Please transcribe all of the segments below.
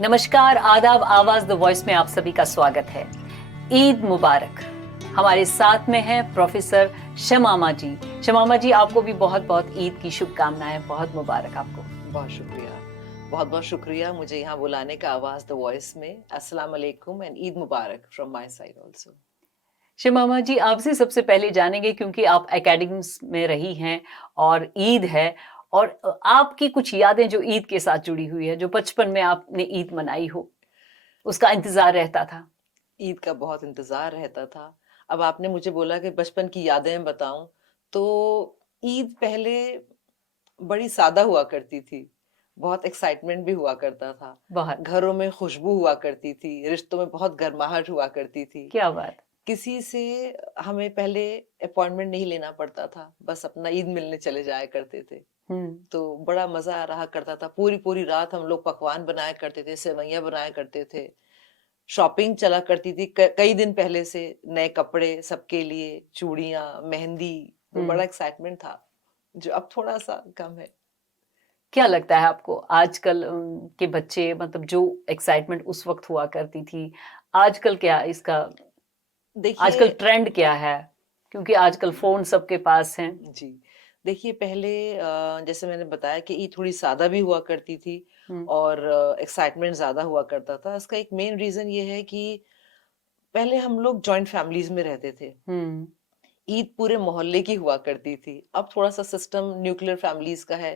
नमस्कार, आदाब, आवाज द वॉइस में आप सभी का स्वागत है। ईद मुबारक। हमारे साथ में है प्रोफेसर शमामा जी। शमामा जी, आपको भी बहुत बहुत ईद की शुभकामनाएं, बहुत मुबारक आपको। बहुत शुक्रिया, बहुत बहुत शुक्रिया मुझे यहाँ बुलाने का आवाज द वॉइस में। अस्सलाम वालेकुम एंड ईद मुबारक from my side also. Shamama ji, आपसे सबसे पहले जानेंगे क्योंकि आप एकेडमिक्स में रही हैं और ईद है, और आपकी कुछ यादें जो ईद के साथ जुड़ी हुई है, जो बचपन में आपने ईद मनाई हो, उसका इंतजार रहता था। ईद का बहुत इंतजार रहता था। अब आपने मुझे बोला कि बचपन की यादें बताऊं, तो ईद पहले बड़ी सादा हुआ करती थी। बहुत एक्साइटमेंट भी हुआ करता था। बहुत। घरों में खुशबू हुआ करती थी, रिश्तों में बहुत गर्माहट हुआ करती थी। क्या बात। किसी से हमें पहले अपॉइंटमेंट नहीं लेना पड़ता था, बस अपना ईद मिलने चले जाया करते थे। हम्म। तो बड़ा मजा आ रहा करता था। पूरी पूरी रात हम लोग पकवान बनाया करते थे, सेवैयां बनाया करते थे। शॉपिंग चला करती थी कई दिन पहले से। नए कपड़े सबके लिए, चूड़ियां, मेहंदी। तो बड़ा हम्म। एक्साइटमेंट था, जो अब थोड़ा सा कम है। क्या लगता है आपको, आजकल के बच्चे, मतलब जो एक्साइटमेंट उस वक्त हुआ करती थी, आजकल क्या इसका, आजकल देखिए। ट्रेंड क्या है? क्योंकि आजकल फोन सबके पास हैं। जी, देखिए पहले जैसे मैंने बताया कि ये थोड़ी सादा भी हुआ करती थी हम्म। और एक्साइटमेंट ज्यादा हुआ करता था। इसका एक मेन रीजन ये है कि पहले हम लोग जॉइंट फैमिलीज में रहते थे। हम्म। ईद पूरे मोहल्ले की हुआ करती थी। अब थोड़ा सा सिस्टम न्यूक्लियर फैमिलीज का है,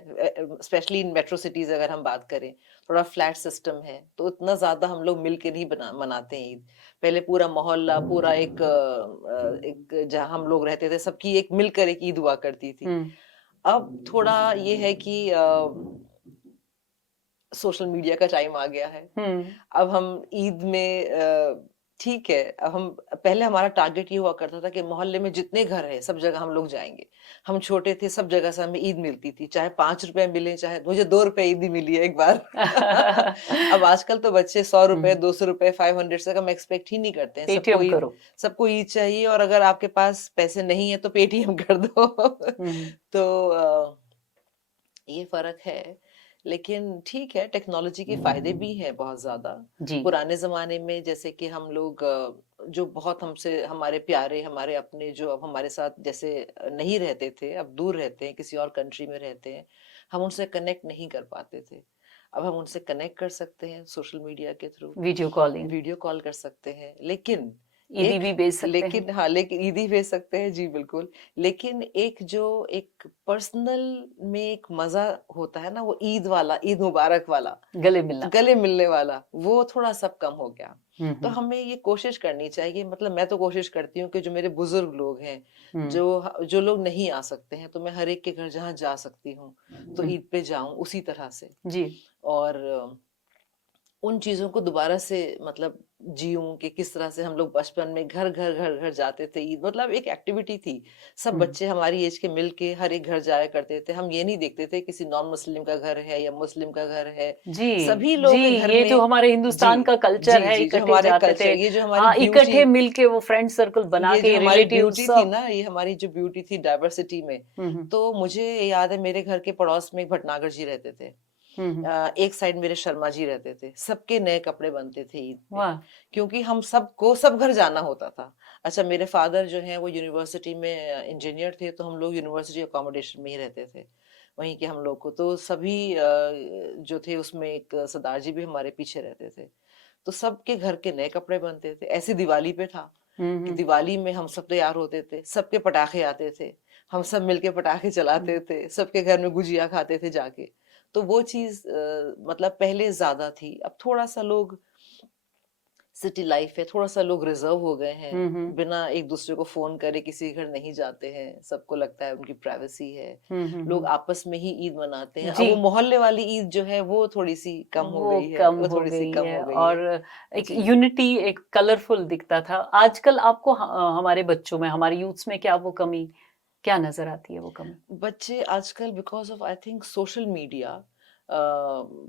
स्पेशली इन मेट्रो सिटीज अगर हम बात करें। थोड़ा फ्लैट सिस्टम है, तो इतना ज्यादा हम लोग मिल के नहीं मनाते हैं ईद। पहले पूरा मोहल्ला, पूरा एक जहाँ हम लोग रहते थे, सबकी एक मिलकर एक ईद हुआ करती थी। हम्म। अब थोड़ा ये है कि सोशल मीडिया का टाइम आ गया है। हम्म। अब हम ईद में ठीक है, अब हम पहले हमारा टारगेट ये हुआ करता था कि मोहल्ले में जितने घर है सब जगह हम लोग जाएंगे। हम छोटे थे, सब जगह से हमें ईद मिलती थी, चाहे 5 रुपए मिले, चाहे मुझे 2 रुपए ईद ही मिली है एक बार। अब आजकल तो बच्चे 100 रुपए, 200 रुपए, 500 से कम एक्सपेक्ट ही नहीं करते हैं। पेटीएम करो। सबको ईद चाहिए, और अगर आपके पास पैसे नहीं है तो पेटीएम कर दो। हम्म। तो ये फर्क है। लेकिन ठीक है, टेक्नोलॉजी के फायदे भी हैं बहुत ज्यादा। जी। पुराने जमाने में जैसे कि हम लोग जो बहुत हमसे, हमारे प्यारे, हमारे अपने जो अब हमारे साथ जैसे नहीं रहते थे, अब दूर रहते हैं, किसी और कंट्री में रहते हैं, हम उनसे कनेक्ट नहीं कर पाते थे। अब हम उनसे कनेक्ट कर सकते हैं सोशल मीडिया के through. Video calling. Video call कर सकते हैं, लेकिन ईदी एक भी भेज सकते हैं। लेकिन हाँ, लेकिन ईदी भेज सकते हैं, जी बिल्कुल। लेकिन एक पर्सनल में एक मजा होता है ना, वो ईद वाला, ईद मुबारक वाला, गले मिलना। गले मिलने वाला, वो थोड़ा सब कम हो गया। तो हम्म। हमें ये कोशिश करनी चाहिए, मतलब मैं तो कोशिश करती हूँ कि जो मेरे बुजुर्ग लोग हैं, हम्म। जो जो लोग नहीं आ सकते हैं, तो मैं हर एक के घर जहाँ जा सकती हूँ तो हम्म। ईद पे जाऊं उसी तरह से। जी। और उन चीजों को दोबारा से मतलब जीऊं कि किस तरह से हम लोग बचपन में घर घर घर घर जाते थे। ईद मतलब एक एक्टिविटी थी। सब हम्म। बच्चे हमारी एज के मिल के हर एक घर जाया करते थे। हम ये नहीं देखते थे किसी नॉन मुस्लिम का घर है या मुस्लिम का घर है। जी। सभी जी, लोगों के घर ये जो में। हमारे जी, हिंदुस्तान का कल्चर जी, है, जी, जो इकट्ठे हमारे जाते थे। कल्चर, ये जो हमारी हाँ, ब्यूटी, इकट्ठे मिलके वो फ्रेंड सर्कल बना ये जो के, हमारी रिलेटिव ब्यूटी थी सब। ना, ये हमारी जो ब्यूटी थी डाइवर्सिटी में। हम्म। तो मुझे याद है, मेरे घर के पड़ोस में एक भटनागर जी रहते थे। हम्म। एक साइड मेरे शर्मा जी रहते थे। सबके नए कपड़े बनते थे ईद पे, वाह। क्योंकि हम सबको सब घर जाना होता था। अच्छा, मेरे फादर जो हैं वो यूनिवर्सिटी में इंजीनियर थे, तो हम लोग यूनिवर्सिटी अकोमोडेशन में ही रहते थे, वहीं के हम लोग को। तो सभी जो थे उसमें एक सरदार जी भी हमारे पीछे रहते थे। तो सबके घर के नए कपड़े बनते थे। ऐसे दिवाली पे था कि हम्म। दिवाली में हम सब तैयार होते थे, सबके पटाखे आते थे, हम सब मिलके पटाखे चलाते हम्म। थे, सबके घर में गुजिया खाते थे जाके। तो वो चीज मतलब पहले ज्यादा थी। अब थोड़ा सा लोग, सिटी लाइफ है, थोड़ा सा लोग रिजर्व हो गए हैं। हम्म। बिना एक दूसरे को फोन करे किसी के घर नहीं जाते हैं। सबको लगता है उनकी प्राइवेसी है। लोग हम्म। आपस में ही ईद मनाते हैं। अब जी। वो मोहल्ले वाली ईद जो है वो थोड़ी सी कम हो वो गई है, कम वो हो थोड़ी सी गई कम है, हो गई और है। एक जी। यूनिटी, एक कलरफुल दिखता था। आजकल आपको हमारे बच्चों में, हमारे यूथ्स में क्या वो कमी, क्या नजर आती है वो कमी? बच्चे आजकल because of I think social media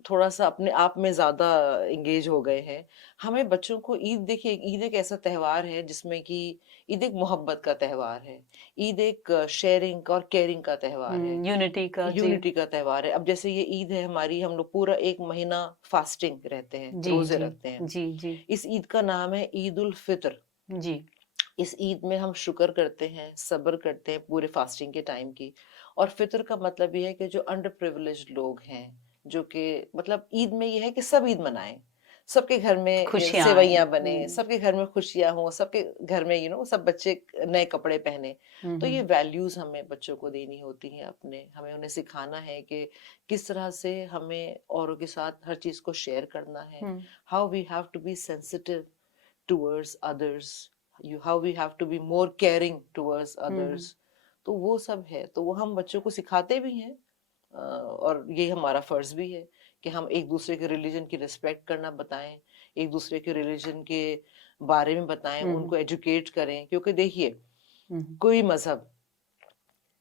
थोड़ा सा अपने आप में ज्यादा एंगेज हो गए हैं। हमें बच्चों को ईद, देखिए ईद एक ऐसा त्योहार है जिसमें कि ईद एक मोहब्बत का त्योहार है। ईद एक शेयरिंग और केयरिंग का त्योहार है, यूनिटी का, जी। यूनिटी का त्योहार है। अब जैसे ये ईद है हमारी, हम लोग पूरा एक महीना फास्टिंग रहते हैं, जी रोजे जी रखते हैं। जी जी इस ईद का नाम है ईद उल फित्र। जी। इस ईद में हम शुक्र करते हैं, सब्र करते हैं पूरे फास्टिंग के टाइम की। और फितर का मतलब ये है कि जो अंडर प्रिविलेज्ड लोग हैं, जो कि मतलब ईद में ये है कि सब ईद मनाएं, सबके घर में खुशियां आए। सेवैयां बने, सबके घर में खुशियां हो, सबके घर में सब बच्चे नए कपड़े पहने। तो ये हम्म वैल्यूज हमें बच्चों को देनी होती हैं अपने, हमें उन्हें सिखाना है कि किस तरह से हमें औरों के साथ हर चीज को शेयर करना है। Hmm how we have to be sensitive towards others, you how we have to be more caring towards hmm others। तो वो सब है, तो वो हम बच्चों को सिखाते भी हैं। और ये हमारा फर्ज भी है कि हम एक दूसरे के रिलीजन की रिस्पेक्ट करना बताएं, एक दूसरे के रिलीजन के बारे में बताएं, हम्म उनको एजुकेट करें। क्योंकि देखिए, हम्म, कोई मजहब,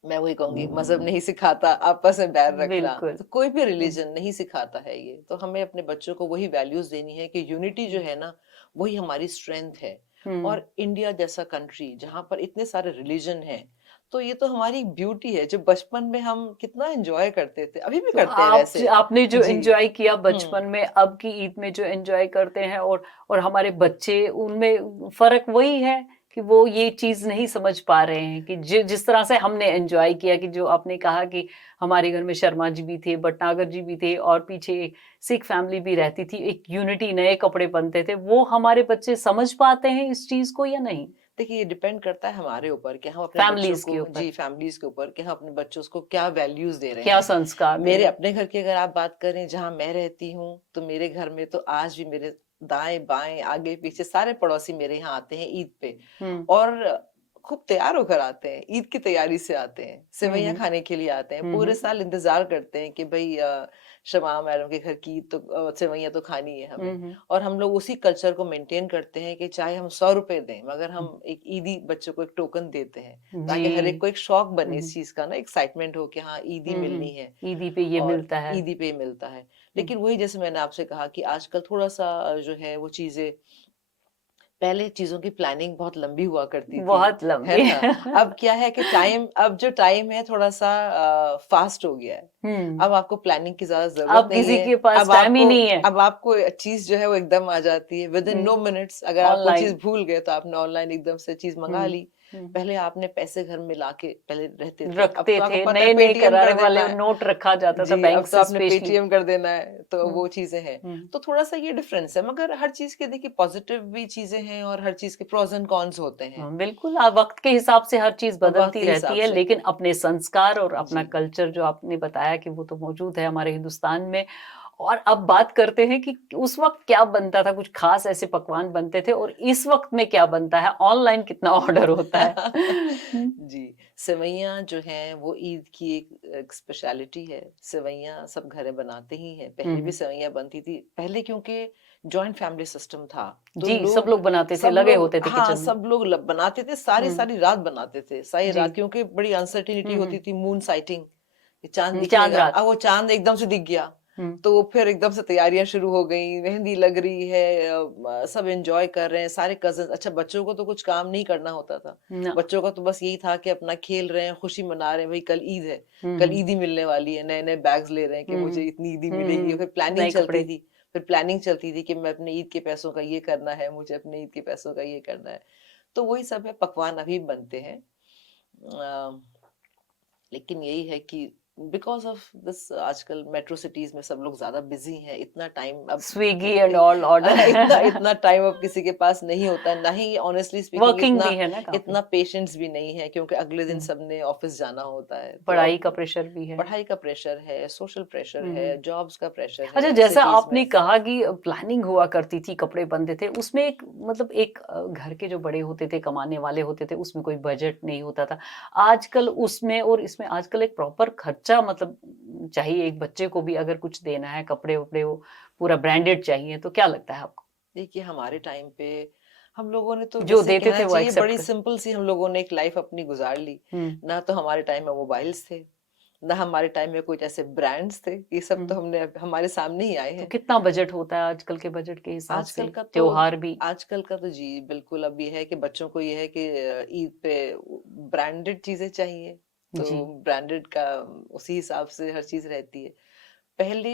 मैं वही कहूंगी, मजहब नहीं सिखाता आपस में बैर रखना, बिल्कुल। तो कोई भी हम्म रिलीजन नहीं सिखाता है ये। तो हमें अपने बच्चों को वही वैल्यूज देनी है कि यूनिटी जो है ना, वही हमारी स्ट्रेंथ है। हम्म। और इंडिया जैसा कंट्री जहां पर इतने सारे रिलीजन हैं, तो ये तो हमारी एक ब्यूटी है जो बचपन में हम कितना एंजॉय करते थे, अभी भी तो करते हैं वैसे। आपने जो जी। एंजॉय किया हम्म। बचपन में, अब की ईद में जो एंजॉय करते हैं, और हमारे बच्चे, उनमें फर्क वही है कि वो ये चीज नहीं समझ पा रहे हैं कि जिस तरह से हमने एंजॉय किया, कि जो आपने कहा कि हमारे घर में शर्मा जी भी थे, भटनागर जी भी थे, और पीछे एक सिख फैमिली भी रहती थी, एक यूनिटी, नए कपड़े बनते थे, वो हमारे बच्चे समझ पाते हैं इस चीज को या नहीं? देखिए, ये डिपेंड करता है हमारे ऊपर कि हम अपने बच्चों फैमिलीज को, के ऊपर जी फैमिलीज के ऊपर, कि हम अपने बच्चों को क्या वैल्यूज दे रहे क्या हैं। संस्कार दे मेरे रहे अपने घर की अगर आप बात करें, जहां मैं रहती हूँ, तो मेरे घर में तो आज भी मेरे दाएं बाएं आगे पीछे सारे पड़ोसी मेरे यहाँ आते हैं ईद पे। हैं? और खूब तैयार होकर आते हैं, ईद की तैयारी से आते हैं, सेवैयां हम्म खाने के लिए आते हैं, पूरे हम्म साल इंतजार करते हैं कि भाई शमा मैडम के घर की ईद तो सेवैयां तो खानी है हमें। हम्म और हम लोग उसी कल्चर को मेंटेन करते हैं कि चाहे हम 100 रुपए दें, मगर हम्म, हम एक ईदी बच्चों को एक टोकन देते हैं, जी। ताकि हर एक को एक शौक बने हम्म इस चीज का ना, एक्साइटमेंट हो कि हाँ ईदी मिलनी है। ईदी पे ये और मिलता है। ईदी पे मिलता है। हम्म, लेकिन वही, जैसे मैंने आपसे कहा कि आजकल थोड़ा सा जो है वो चीजें, पहले चीजों की प्लानिंग बहुत लंबी हुआ करती थी, बहुत है लंबी। ना। अब क्या है कि टाइम, अब जो टाइम है थोड़ा सा फास्ट हो गया है। हम्म। अब आपको प्लानिंग की ज्यादा जरूरत अब नहीं किसी है। के पास टाइम ही नहीं है। अब आपको चीज जो है वो एकदम आ जाती है विद इन नो मिनट्स। अगर आप कोई चीज ऑनलाइन। भूल गए तो आपने ऑनलाइन एकदम से चीज मंगा हम्म ली। हम्म, पहले आपने पैसे घर में लाके पहले रहते थे, अब रखते तो आपको थे, पता है नए नए पेटीएम कर करारे देना वाले है। नोट रखा जाता था जी, अब बैंक तो से आपने स्पेशली। पेटीएम कर देना है, तो हम्म वो चीजें हैं। हम्म तो थोड़ा सा ये डिफरेंस है, मगर हर चीज के देखिए पॉजिटिव भी चीजें हैं और हर चीज के प्रोज एंड कॉन्स होते हैं। बिल्कुल, वक्त के हिसाब से हर चीज वक्त बदलती के रहती हिसाब है, से। लेकिन अपने संस्कार और अपना जी। कल्चर जो आपने बताया कि वो तो मौजूद है हमारे हिंदुस्तान में। और अब बात करते हैं कि उस वक्त क्या बनता था, कुछ खास ऐसे पकवान बनते थे, और इस वक्त में क्या बनता है, ऑनलाइन कितना ऑर्डर होता है? जी, सेवैयां जो हैं वो ईद की एक स्पेशलिटी है। सेवैयां सब घरे बनाते ही हैं, पहले भी हम्म, सेवैयां बनती थी पहले, क्योंकि जॉइंट फैमिली सिस्टम था। तो जी, सब लोग लोग बनाते थे, सब लगे लोग होते थे हाँ, किचन में। सब लोग बनाते थे, सारी हम्म सारी रात बनाते थे, सारी जी। रात, क्योंकि बड़ी अनसर्टिनिटी हम्म होती थी, मून साइटिंग, चांद चांद दिखेगा। रात। अब वो चांद एकदम से दिख गया, हम्म तो फिर एकदम से तैयारियां शुरू हो गई, मेहंदी लग रही है, सब एंजॉय कर रहे हैं सारे कजन। अच्छा, बच्चों को तो कुछ काम नहीं करना होता था, न, बच्चों का तो बस यही था कि अपना खेल रहे हैं, खुशी मना रहे हैं, भाई कल ईद है, कल हम्म ईदी मिलने वाली है, नए नए बैग्स ले रहे हैं कि मुझे इतनी ईदी मिलेगी। फिर प्लानिंग नए चलती कपड़े। थी, फिर प्लानिंग चलती थी कि मैं अपने ईद के पैसों का ये करना है, मुझे अपने ईद के पैसों का ये करना है। तो वही सब है, पकवान अभी बनते हैं। अ, लेकिन यही है कि बिकॉज ऑफ दिस, आजकल मेट्रो सिटीज में सब लोग ज्यादा बिजी हैं, इतना टाइम अब स्विगी एंड ऑल ऑर्डर। इतना इतना टाइम अब किसी के पास नहीं होता, ना ही ऑनेस्टली स्पीकिंग वर्किंग इतना भी है ना काफी। इतना पेशेंस भी नहीं है, क्योंकि अगले दिन हम्म, सबने ऑफिस जाना होता है। तो पढ़ाई अब का प्रेशर भी है। पढ़ाई का प्रेशर है, सोशल प्रेशर है, हम्म। जॉब्स का प्रेशर अच्छा, है जैसा सिटीज आपने में। कहा कि प्लानिंग हुआ करती थी, कपड़े बनते थे, उसमें एक मतलब एक घर के जो बड़े होते थे, कमाने वाले होते थे, उसमें कोई बजट नहीं होता था। आजकल उसमें और इसमें आजकल एक प्रॉपर खर्चा मतलब चाहिए, एक बच्चे को भी अगर कुछ देना है, कपड़े वपड़े वो पूरा ब्रांडेड चाहिए, तो क्या लगता है आपको? देखिए, हमारे टाइम पे हम लोगों ने तो, जो वैसे देते कहना थे वो चाहिए एक्सेप्ट बड़ी कर। सिंपल सी हम लोगों ने एक लाइफ अपनी गुजार ली। हम्म ना तो हमारे टाइम में मोबाइल्स थे, ना हमारे टाइम में कुछ ऐसे ब्रांड्स थे, ये सब तो हमने हमारे सामने ही आए तो हैं। कितना बजट होता है आजकल के बजट के हिसाब आजकल से, का तो त्योहार भी? आजकल का तो जी बिल्कुल, अब ये है कि बच्चों को ये है कि ईद पे ब्रांडेड चीजें चाहिए, तो जी ब्रांडेड का उसी हिसाब से हर चीज रहती है। पहले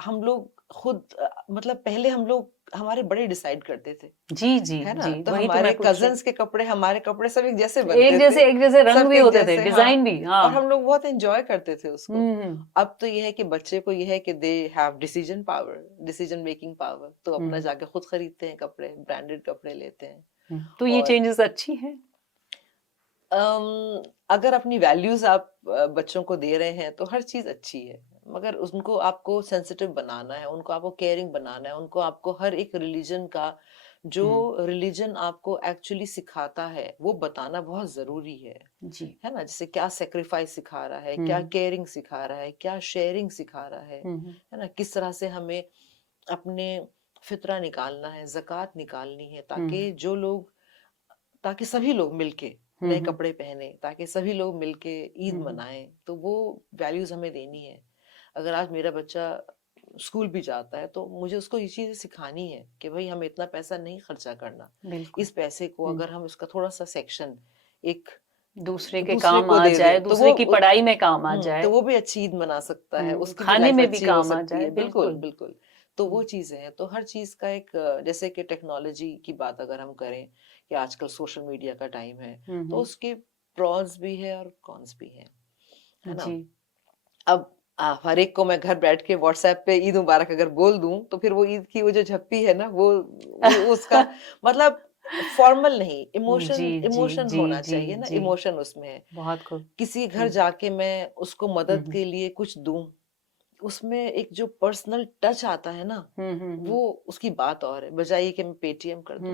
हम लोग खुद मतलब पहले हम लोग हमारे बड़े डिसाइड करते थे, जी जी है ना? जी, तो वही तो हमारे मैं पूछ रही कजिन्स के कपड़े, हमारे कपड़े सब एक जैसे हूँ। बनते थे, एक जैसे रंग भी सबके होते थे, जैसे, हाँ। डिजाइन भी, हाँ। और हम लोग बहुत एंजॉय करते थे उसको। हम्म। अब तो ये है कि बच्चे को ये है कि they have decision power, decision making power, तो अपना हम्म। जाके खुद खरीदते हैं कपड़े, ब्रांडेड कपड़े लेते हैं। तो ये और चेंजेस अच्छी हैं? अगर अपनी वैल्यूज आप बच्चों को दे रहे हैं तो हर चीज अच्छी है, मगर उनको आपको सेंसिटिव बनाना है, उनको आपको केयरिंग बनाना है, उनको आपको हर एक रिलीजन का जो रिलीजन आपको एक्चुअली सिखाता है वो बताना बहुत जरूरी जी। है ना? जैसे क्या सेक्रीफाइस सिखा रहा है, क्या हम्म केयरिंग सिखा रहा है, क्या शेयरिंग सिखा रहा हम्म है ना? किस तरह से हमें अपने फितरा निकालना है, ज़कात निकालनी है, हम्म ताकि सभी लोग मिलके नए हम्म कपड़े पहने, ताकि सभी लोग मिलके ईद हम्म मनाएं, तो वो वैल्यूज हमें देनी है। अगर आज मेरा बच्चा स्कूल भी जाता है तो मुझे उसको ये चीजें सिखानी है कि भाई हमें इतना पैसा नहीं खर्चा करना, बिल्कुल। इस पैसे को अगर हम इसका थोड़ा सा सेक्शन एक दूसरे के दूसरे काम को आ दे जाए, दें तो दूसरे की पढ़ाई में काम आ तो जाए। वो भी अच्छी ईद मना सकता है, उसकी भी खाने लाइफ में भी अच्छी हो काम आ सकती जाए, है। बिल्कुल बिल्कुल। बिल्कुल। तो वो चीजें हैं, तो हर चीज का एक जैसे कि टेक्नोलॉजी की बात अगर हम करें कि आजकल सोशल मीडिया का टाइम है, तो हम्म। उसके प्रॉन्स भी है और कॉन्स भी है ना? जी। अब हर एक को मैं घर बैठ के व्हाट्सएप पे ईद मुबारक अगर बोल दूं तो फिर वो ईद की वो जो झप्पी है ना, वो उसका मतलब फॉर्मल नहीं, जी इमोशन जी इमोशन जी होना जी चाहिए ना, जी, इमोशन उसमें है। बहुत खूब। किसी घर हम्म जाके मैं उसको मदद हम्म के लिए कुछ दूं, उसमें एक जो पर्सनल टच आता है ना, हम्म। वो उसकी बात और है, बजाय ये कि मैं पेटीएम कर दूं,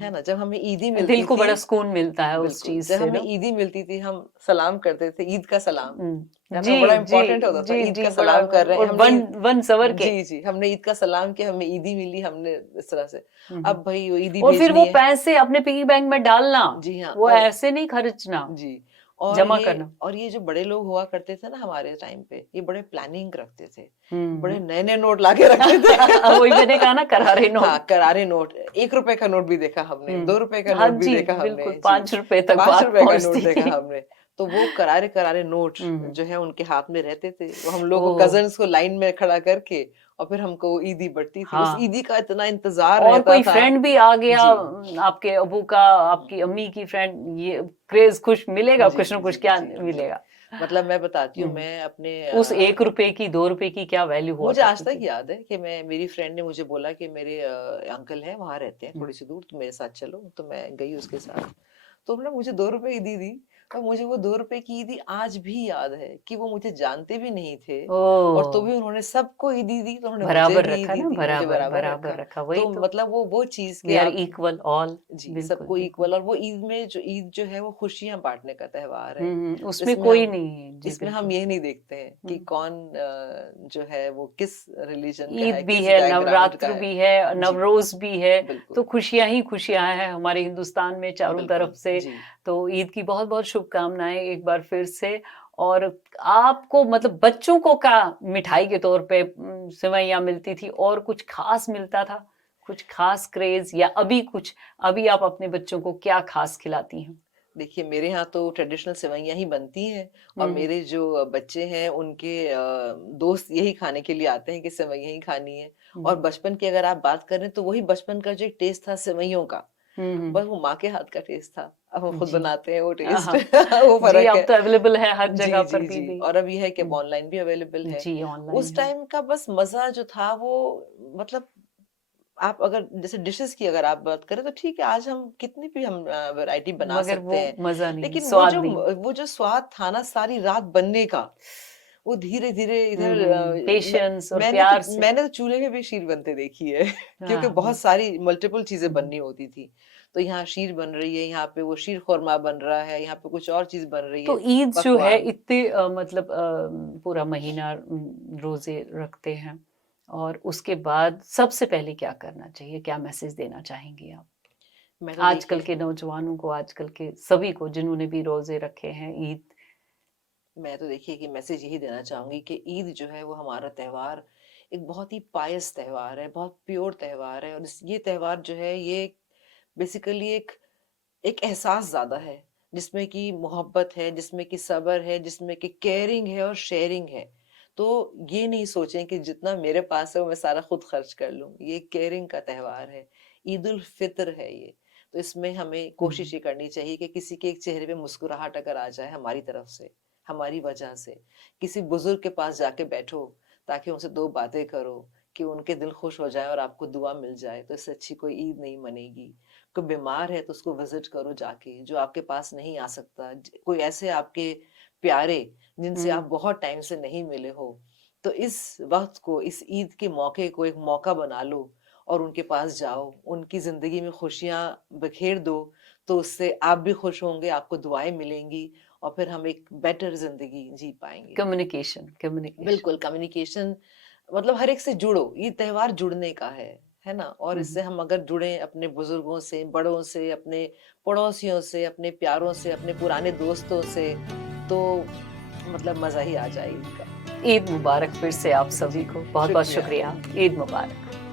है ना? जब हमें ईदी दिल मिलती को थी, बड़ा सुकून मिलता है उस बिल्कुल, चीज जब से हमें ना। ईदी मिलती थी हम सलाम करते थे, ईद का सलाम, है ना? बड़ा जी जी इंपॉर्टेंट होता था, जी ईद जी, का बड़ा। सलाम कर रहे हैं और हमने, वन वन सवर के। जी जी, हमने ईद का सलाम किया, हमें ईदी मिली, हमने इस तरह से। हम्म। अब भाई वो ईदी और फिर वो भेजनी है, पैसे अपने पिगी बैंक में डालना, जी हाँ। वो और ऐसे नहीं खर्चना, जी, और जमा ये करना। और ये जो बड़े लोग हुआ करते थे ना हमारे टाइम पे, ये बड़े प्लानिंग रखते थे, बड़े हम्म। नए नए नोट लाके रखते थे। वही मैंने कहा ना, करारे हाँ, नोट। करारे नोट, 1 रुपए का नोट भी देखा हमने, 2 रुपए का हाँ नोट भी जी, देखा हमने, बिल्कुल, जी। 5 रुपए तक 5 रुपए बात का नोट पहुंचती देखा थी। हमने। तो वो करारे करारे नोट हम्म। जो है उनके हाथ में रहते थे, वो हम लोग को ओ, कजन्स को लाइन में खड़ा करके और फिर हमको वो ईदी बढ़ती थी, उस हाँ। ईदी का इतना इंतजार और रहता कोई था। फ्रेंड भी आ गया, जी आपके अबू का, आपकी अम्मी की फ्रेंड, ये क्रेज कुछ मिलेगा, जी कुछ ना कुछ जी क्या जी जी। मिलेगा। मतलब मैं बताती हूँ, हम्म। मैं अपने उस 1 रुपए की, 2 रुपए की क्या वैल्यू हुआ मुझे आज करती तक थी। याद है कि मैं मेरी फ्रेंड ने मुझे बोला कि मेरे अंकल हैं, वहां रहते हैं हम्म। थोड़ी सी दूर, तुम मेरे साथ चलो, तो मैं गई उसके साथ। तो उन्होंने मुझे 2 रुपए की दी थी, और मुझे वो 2 रुपए की ईदी आज भी याद है कि वो मुझे जानते भी नहीं थे, और तो ओ, भी उन्होंने सबको ईदी दी, तो उन्होंने मुझे बराबर भी रखा ईदी ना, दी, मुझे बराबर बराबर बराबर रखा। रखा, वही तो तो। मतलब वो चीज वी के आर आप, इक्वल ऑल। जी, बिल्कुल सबको बिल्कुल। इक्वल, और वो ईद जो है वो खुशियां बांटने का त्योहार है। उसमें इसमें कोई हम नहीं है जी, इसमें हम बिल्कुल। ये नहीं देखते हैं कि हम्म। कौन जो है वो किस रिलीजन का ईद है, भी किस है, बैकग्राउंड का नवरात्र है। भी है, जी नवरोज भी है। तो बिल्कुल खुशियां ही खुशियां हैं हमारे हिंदुस्तान में चारों तरफ बिल्कुल। से। जी तो ईद की बहुत बहुत शुभकामनाएं एक बार फिर से। और आपको मतलब बच्चों को क्या मिठाई के तौर पे सेवइयां मिलती थी, और कुछ खास मिलता था, कुछ खास क्रेज, या अभी कुछ, अभी आप अपने बच्चों को क्या खास खिलाती हैं? देखिए, मेरे यहाँ तो ट्रेडिशनल सेवइयां ही बनती हैं, और हम्म मेरे जो बच्चे हैं उनके दोस्त यही खाने के लिए आते हैं कि सेवइयां ही खानी है। और जी। बचपन की अगर आप बात करें तो वही बचपन का जो एक टेस्ट था सेवइयों का, हम्म। बस वो माँ के हाथ का टेस्ट था। अब हम खुद जी। बनाते हैं वो टेस्ट, हाँ। वो जी, फर्क अब है। तो अवेलेबल है हर जगह जी पर जी भी जी, भी। और अब ये है कि हम्म। ऑनलाइन भी अवेलेबल है। जी, ऑनलाइन उस है। टाइम का बस मजा जो था वो, मतलब आप अगर जैसे डिशेस की अगर आप बात करें तो ठीक है, आज हम कितनी भी हम वैरायटी बना मगर सकते वो हैं, मजा नहीं, लेकिन स्वाद नहीं। वो जो स्वाद था ना सारी रात बनने का, वो धीरे धीरे इधर पेशेंस और प्यार से। मैंने तो चूल्हे में भी शीर बनते देखी है। क्योंकि हाँ। बहुत सारी मल्टीपल चीजें हम्म। बननी होती थी, तो यहाँ शीर बन रही है, यहाँ पे वो शीर खोरमा बन रहा है, यहाँ पे कुछ और चीज बन रही तो है, ईद जो है, पकवान। इतने मतलब पूरा महीना रोजे रखते हैं, और उसके बाद सबसे पहले क्या करना चाहिए, क्या मैसेज देना चाहेंगी आप मैं तो आजकल देखिए, के नौजवानों को, आजकल के सभी को जिन्होंने भी रोजे रखे हैं ईद? मैं तो देखिए कि मैसेज यही देना चाहूंगी कि ईद जो है वो हमारा त्योहार एक बहुत ही पायस त्योहार है, बहुत प्योर त्योहार है। और ये त्योहार जो है ये बेसिकली एक एक एहसास ज्यादा है, जिसमें कि मोहब्बत है, जिसमें कि सब्र है, जिसमें कि केयरिंग है और शेयरिंग है। तो ये नहीं सोचें कि जितना मेरे पास है वो मैं सारा खुद खर्च कर लूं। ये केयरिंग का त्योहार है, ईद उल फित्र है ये। तो इसमें हमें कोशिश ये करनी चाहिए कि किसी के एक चेहरे पे मुस्कुराहट अगर आ जाए हमारी तरफ से, हमारी वजह से, किसी बुजुर्ग के पास जाके बैठो, ताकि उनसे दो बातें करो कि उनके दिल खुश हो जाए और आपको दुआ मिल जाए, तो इससे अच्छी कोई ईद नहीं मनेगी। कोई बीमार है तो उसको विजिट करो जाके, जो आपके पास नहीं आ सकता। कोई ऐसे आपके प्यारे जिनसे आप हम्म। बहुत टाइम से नहीं मिले हो, तो इस वक्त को, इस ईद के मौके को एक मौका बना लो और उनके पास जाओ, उनकी जिंदगी में खुशियां बखेर दो। तो उससे आप भी खुश होंगे, आपको दुआएं मिलेंगी और फिर हम एक बेटर जिंदगी जी पाएंगे। Communication, communication. बिल्कुल, कम्युनिकेशन मतलब हर एक से जुड़ो, ये त्योहार जुड़ने का है ना? और हम्म। इससे हम अगर जुड़े अपने बुजुर्गों से, बड़ों से, अपने पड़ोसियों से, अपने प्यारों से, अपने पुराने दोस्तों से, तो मतलब मजा ही आ जाए ईद का। ईद मुबारक फिर से आप जी, सभी को, बहुत बहुत शुक्रिया। शुक्रिया। ईद मुबारक।